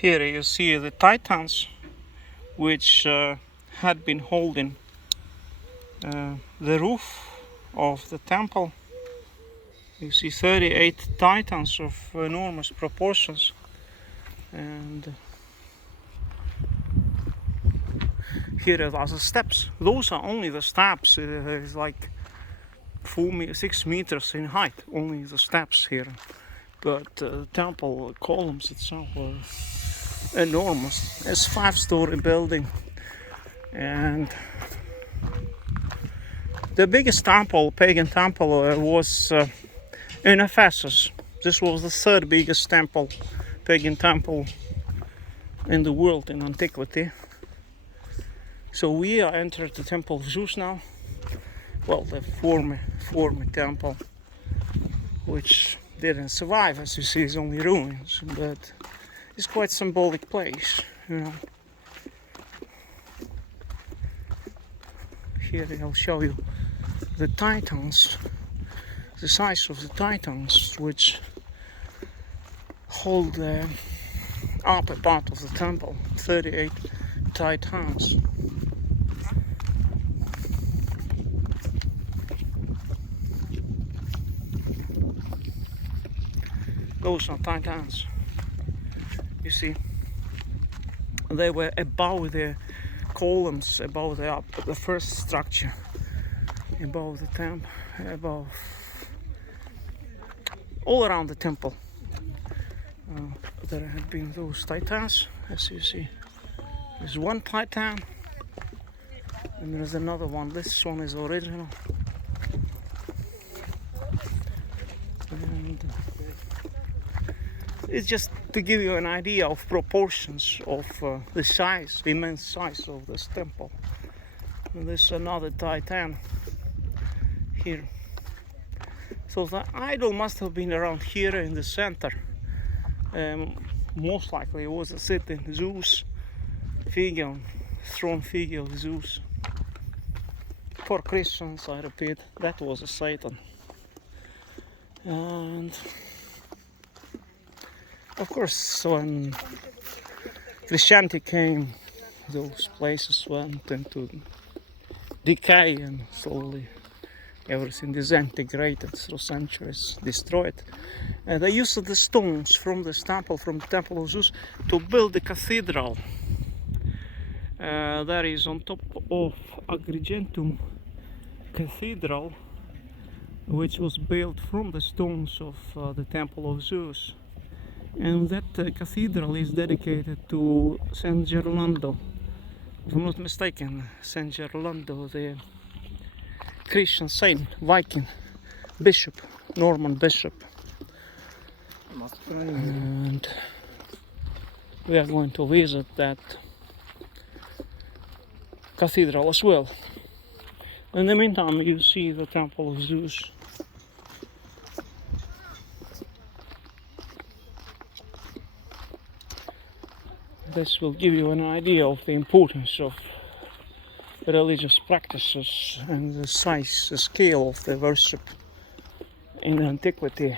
Here you see the Titans, which had been holding the roof of the temple. You see 38 Titans of enormous proportions, and here are the steps. Those are only the steps. It's like 6 meters in height, only the steps here. But the temple columns itself were enormous. It's a 5-story building, and the biggest temple, pagan temple, was in Ephesus. This was the 3rd biggest temple, pagan temple in the world in antiquity. So we are entered the temple of Zeus now. Well, the former temple, which didn't survive, as you see, is only ruins, but it's quite symbolic place, you know. Here I'll show you the Titans, the size of the Titans, which hold the upper part of the temple, 38 Titans. Those are Titans. You see, they were above the columns, above the first structure, above the temple, above all around the temple. There had been those Titans, as you see. There's one Titan, and there's another one. This one is original. And it's just to give you an idea of proportions of the size, the immense size of this temple. And there's another Titan here. So the idol must have been around here in the center. Most likely it was a sitting Zeus figure, throne figure of Zeus. For Christians, I repeat, that was a Satan. And of course, when Christianity came, those places went into decay, and slowly everything disintegrated through centuries, destroyed. And they used the stones from this temple, from the temple of Zeus, to build the cathedral. That is on top of Agrigento Cathedral, which was built from the stones of the temple of Zeus. And that cathedral is dedicated to Saint Gerlando. If I'm not mistaken, Saint Gerlando, the Christian saint, Viking bishop, Norman bishop. And we are going to visit that cathedral as well. In the meantime, you see the temple of Zeus. This will give you an idea of the importance of religious practices and the size, the scale of the worship in antiquity.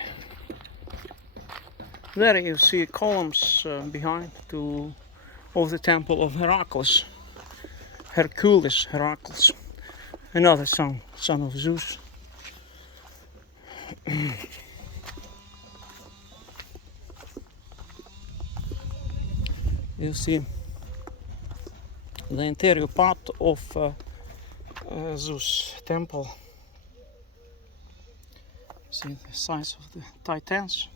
There you see columns behind of the temple of Heracles, Heracles, another son of Zeus. You see the interior part of Zeus temple. See the size of the Titans.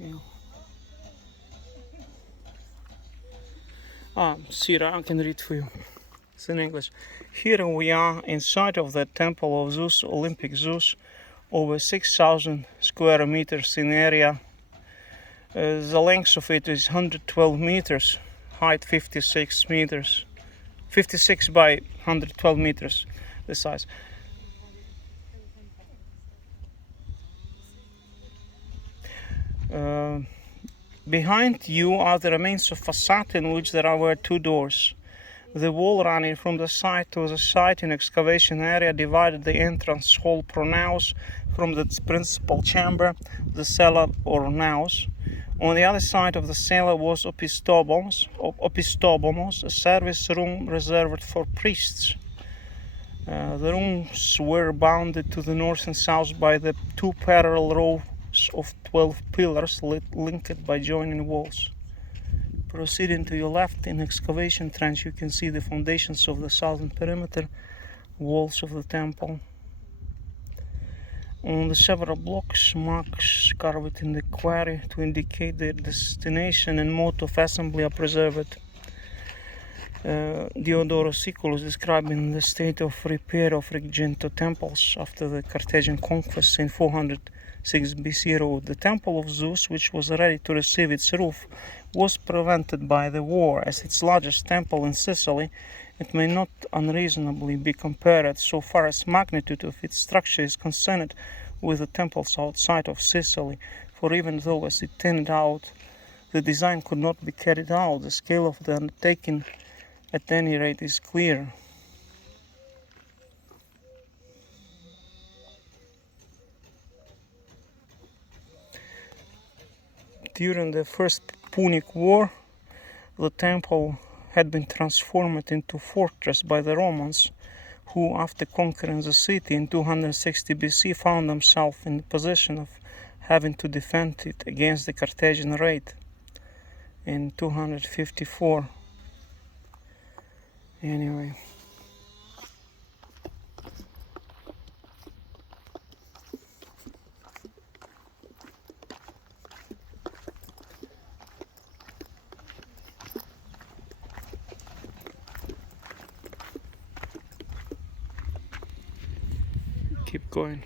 Yeah. See, I can read for you. It's in English. Here we are inside of the temple of Zeus, Olympic Zeus, over 6,000 square meters in area. The length of it is 112 meters, height 56 meters, 56 by 112 meters, the size. Behind you are the remains of facade in which there were 2 doors. The wall running from the side to the side in excavation area divided the entrance hall pronaos from the principal chamber, the cellar or naos. On the other side of the cellar was opistomos, a service room reserved for priests. The rooms were bounded to the north and south by the two parallel rows of 12 pillars linked by joining walls. Proceeding to your left in excavation trench, you can see the foundations of the southern perimeter walls of the temple. On the several blocks, marks carved in the quarry to indicate their destination and mode of assembly are preserved. Diodorus Siculus, describing the state of repair of Agrigento temples after the Carthaginian conquest in 406 BC, wrote, "The temple of Zeus, which was ready to receive its roof, was prevented by the war. As its largest temple in Sicily, it may not unreasonably be compared, so far as magnitude of its structure is concerned, with the temples outside of Sicily, for even though, as it turned out, the design could not be carried out, the scale of the undertaking at any rate is clear." During the First Punic War, the temple had been transformed into a fortress by the Romans, who, after conquering the city in 260 BC, found themselves in the position of having to defend it against the Carthaginian raid in 254. Anyway. Keep going.